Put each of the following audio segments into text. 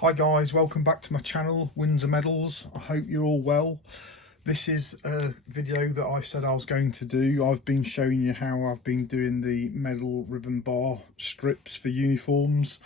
Hi guys, welcome back to my channel, Windsor Medals. I hope you're all well. This is a video that I said I was going to do. I've been showing you how I've been doing the medal ribbon bar strips for uniforms.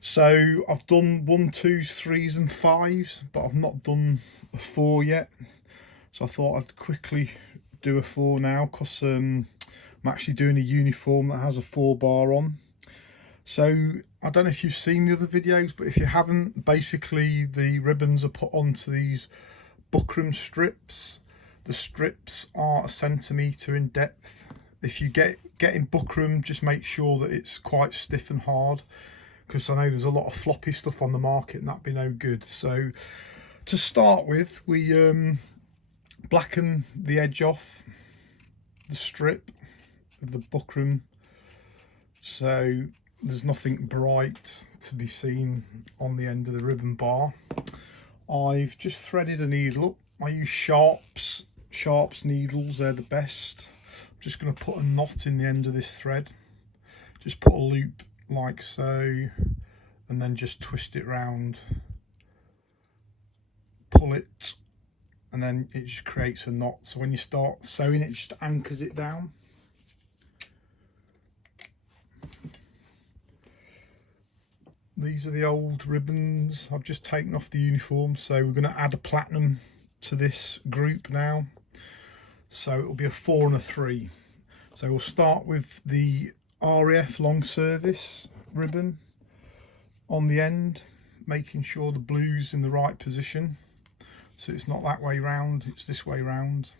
So I've done 1, 2s, 3s and 5s, but I've not done a 4 yet. So I thought I'd quickly do a 4 now because I'm actually doing a uniform that has a 4 bar on. So I don't know if you've seen the other videos, but if you haven't, basically the ribbons are put onto these buckram strips. The strips are 1 centimetre in depth. If you get in buckram, just make sure that it's quite stiff and hard, because I know there's a lot of floppy stuff on the market and that'd be no good. So to start with, we blacken the edge off the strip of the buckram, so there's nothing bright to be seen on the end of the ribbon bar. I've just threaded a needle up. I use Sharps needles, they're the best. I'm just going to put a knot in the end of this thread. Just put a loop like so, and then just twist it round, pull it, and then it just creates a knot. So when you start sewing, it just anchors it down. These are the old ribbons I've just taken off the uniform, so we're going to add a platinum to this group now. So it will be a 4 and a 3. So we'll start with the RAF long service ribbon on the end, making sure the blue's in the right position. So it's not that way round, it's this way round.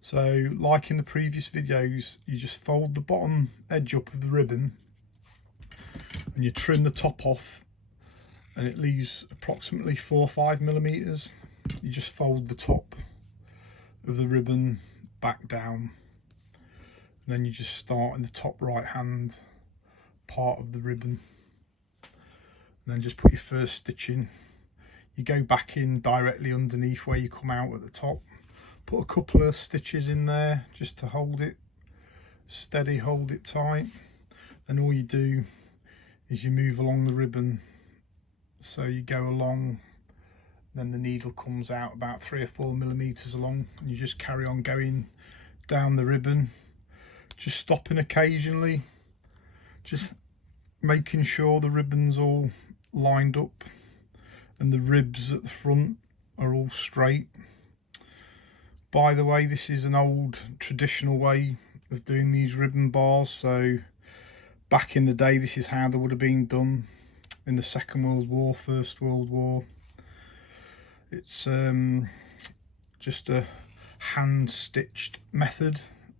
So like in the previous videos, you just fold the bottom edge up of the ribbon and you trim the top off, and it leaves approximately 4 or 5 millimeters. You just fold the top of the ribbon back down, and then you just start in the top right hand part of the ribbon, and then just put your first stitch in. You go back in directly underneath where you come out at the top, put a couple of stitches in there just to hold it steady, hold it tight, and all you do is you move along the ribbon. So you go along, then the needle comes out about 3 or 4 millimeters along, and you just carry on going down the ribbon, just stopping occasionally, just making sure the ribbon's all lined up and the ribs at the front are all straight. By the way, this is an old traditional way of doing these ribbon bars, so back in the day this is how they would have been done in the Second World War, First World War. It's just a hand stitched method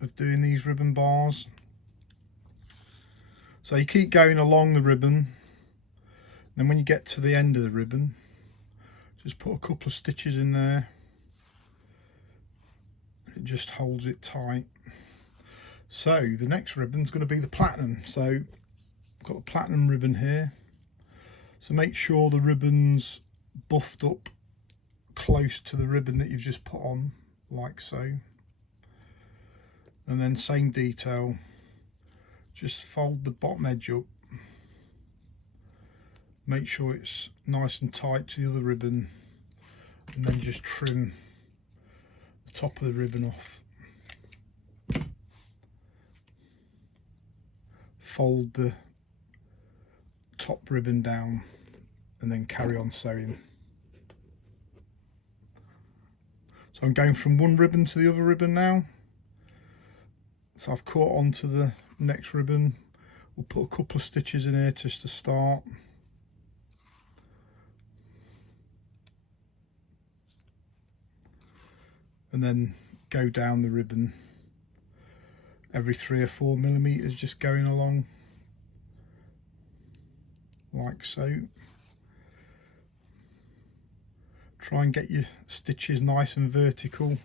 of doing these ribbon bars. So you keep going along the ribbon, then when you get to the end of the ribbon, just put a couple of stitches in there. It just holds it tight. So the next ribbon's going to be the platinum. So I've got the platinum ribbon here. So make sure the ribbon's buffed up close to the ribbon that you've just put on, like so. And then same detail, just fold the bottom edge up, make sure it's nice and tight to the other ribbon, and then just trim the top of the ribbon off. Fold the top ribbon down and then carry on sewing. So I'm going from one ribbon to the other ribbon now. So I've caught onto the next ribbon. We'll put a couple of stitches in here just to start. And then go down the ribbon every 3 or 4 millimeters, just going along like so. Try and get your stitches nice and vertical,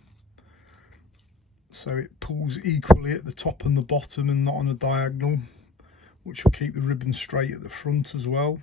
so it pulls equally at the top and the bottom and not on a diagonal, which will keep the ribbon straight at the front as well.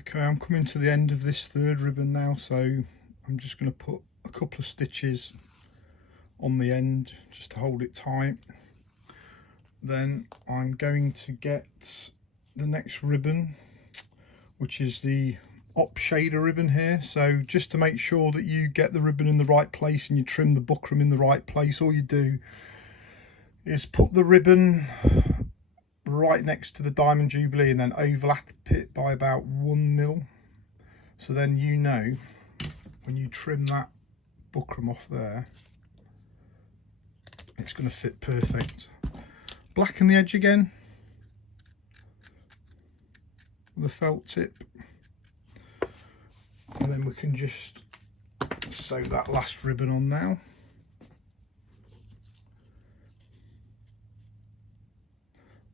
Okay, I'm coming to the end of this third ribbon now, so I'm just going to put a couple of stitches on the end just to hold it tight. Then I'm going to get the next ribbon, which is the op shader ribbon here. So just to make sure that you get the ribbon in the right place and you trim the buckram in the right place, all you do is put the ribbon right next to the diamond jubilee and then overlap it by about 1 mil. So then you know when you trim that buckram off there, it's going to fit perfect. Blacken the edge again with a felt tip, and then we can just sew that last ribbon on now.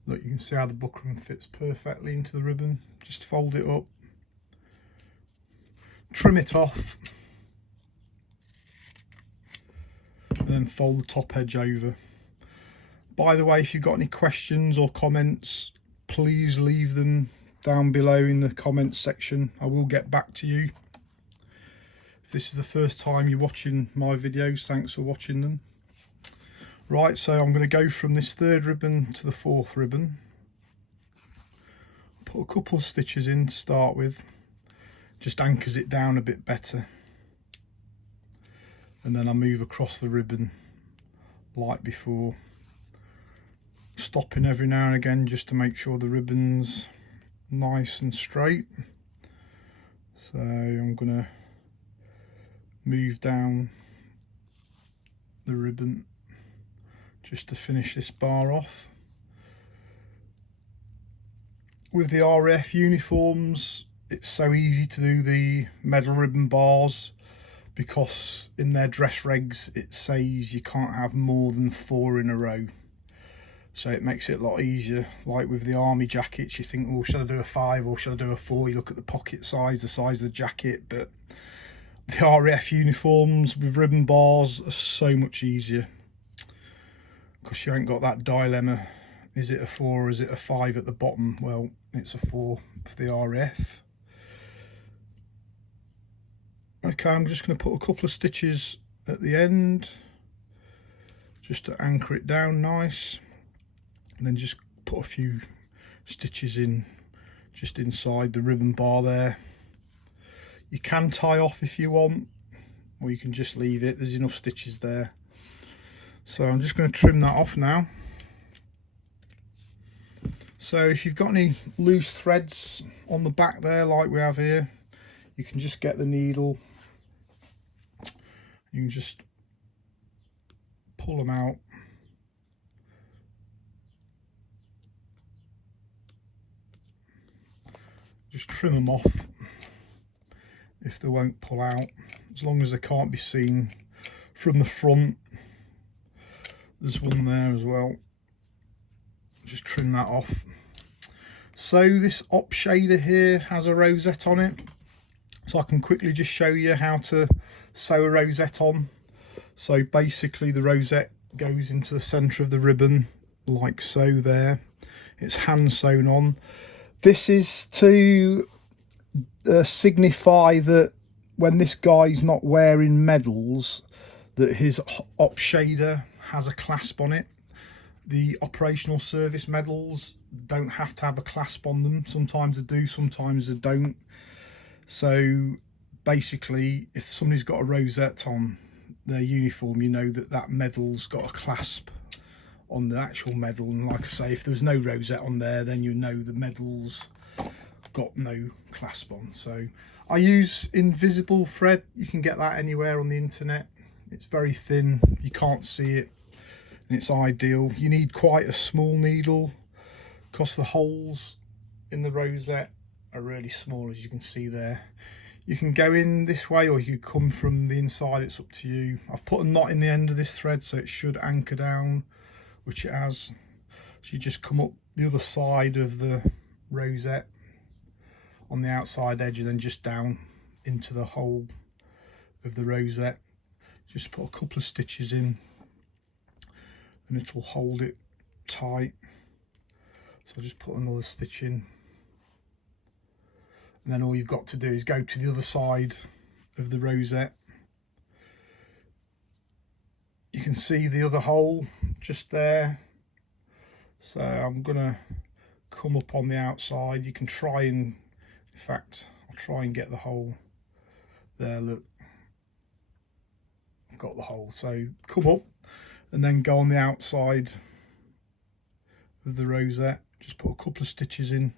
Look, you can see how the buckram fits perfectly into the ribbon. Just fold it up, trim it off, and then fold the top edge over. By the way, if you've got any questions or comments, please leave them down below in the comments section. I will get back to you. If this is the first time you're watching my videos, thanks for watching them. Right, so I'm going to go from this third ribbon to the fourth ribbon. Put a couple of stitches in to start with, just anchors it down a bit better. And then I move across the ribbon like before, stopping every now and again just to make sure the ribbon's nice and straight. So I'm going to move down the ribbon just to finish this bar off. With the RAF uniforms, it's so easy to do the medal ribbon bars because in their dress regs it says you can't have more than 4 in a row. So it makes it a lot easier. Like with the army jackets, you think, well, should I do a 5 or should I do a 4? You look at the pocket size, the size of the jacket, but the RAF uniforms with ribbon bars are so much easier because you ain't got that dilemma. Is it a 4 or is it a 5 at the bottom? Well, it's a 4 for the RAF. Okay, I'm just going to put a couple of stitches at the end just to anchor it down nice. And then just put a few stitches in just inside the ribbon bar there. You can tie off if you want, or you can just leave it. There's enough stitches there. So I'm just going to trim that off now. So if you've got any loose threads on the back there like we have here, you can just get the needle, you can just pull them out. Just trim them off if they won't pull out, as long as they can't be seen from the front. There's one there as well. Just trim that off. So this op shader here has a rosette on it, so I can quickly just show you how to sew a rosette on. So basically the rosette goes into the center of the ribbon like so there. It's hand sewn on. This is to signify that when this guy's not wearing medals, that his op shader has a clasp on it. The operational service medals don't have to have a clasp on them. Sometimes they do, sometimes they don't. So basically, if somebody's got a rosette on their uniform, you know that that medal's got a clasp on the actual medal. And like I say, if there's no rosette on there, then you know the medal's got no clasp on. So I use invisible thread. You can get that anywhere on the internet. It's very thin, you can't see it, and it's ideal. You need quite a small needle because the holes in the rosette are really small, as you can see there. You can go in this way or you come from the inside, it's up to you. I've put a knot in the end of this thread so it should anchor down, which it has. So you just come up the other side of the rosette on the outside edge and then just down into the hole of the rosette. Just put a couple of stitches in and it'll hold it tight. So I'll just put another stitch in, And then all you've got to do is go to the other side of the rosette. You can see the other hole just there. So I'm gonna come up on the outside. You can try and, in fact, I'll try and get the hole there. Look, I've got the hole. So come up and then go on the outside of the rosette. Just put a couple of stitches in.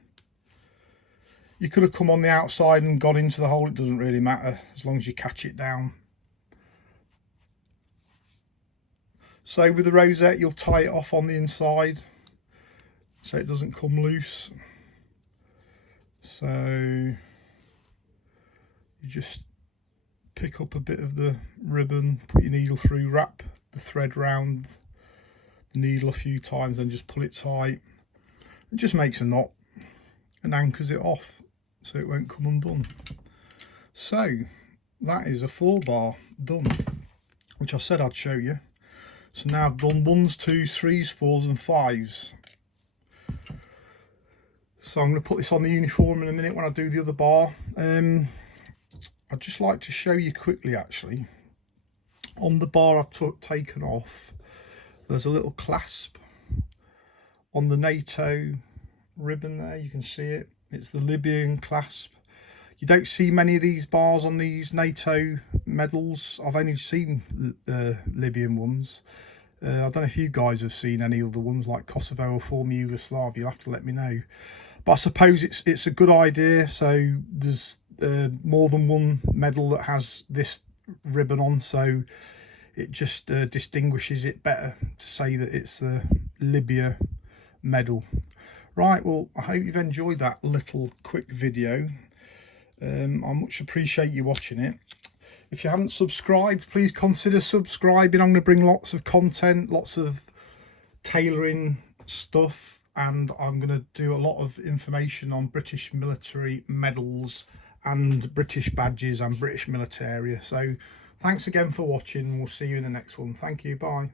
You could have come on the outside and gone into the hole. It doesn't really matter as long as you catch it down. So with the rosette, you'll tie it off on the inside so it doesn't come loose. So you just pick up a bit of the ribbon, put your needle through, wrap the thread round the needle a few times, and just pull it tight. It just makes a knot and anchors it off so it won't come undone. So that is a 4-bar done, which I said I'd show you. So now I've done 1s, 2s, 3s, 4s and 5s. So I'm going to put this on the uniform in a minute when I do the other bar. I'd just like to show you quickly, actually, on the bar I've taken off, there's a little clasp on the NATO ribbon there. You can see it. It's the Libyan clasp. You don't see many of these bars on these NATO medals. I've only seen the Libyan ones. I don't know if you guys have seen any other ones like Kosovo or former Yugoslavia. You'll have to let me know. But I suppose it's a good idea. So there's more than one medal that has this ribbon on, so it just distinguishes it better to say that it's the Libya medal. Right, well, I hope you've enjoyed that little quick video. I much appreciate you watching it. If you haven't subscribed, please consider subscribing. I'm going to bring lots of content, lots of tailoring stuff, and I'm going to do a lot of information on British military medals and British badges and British militaria. So thanks again for watching. We'll see you in the next one. Thank you. Bye.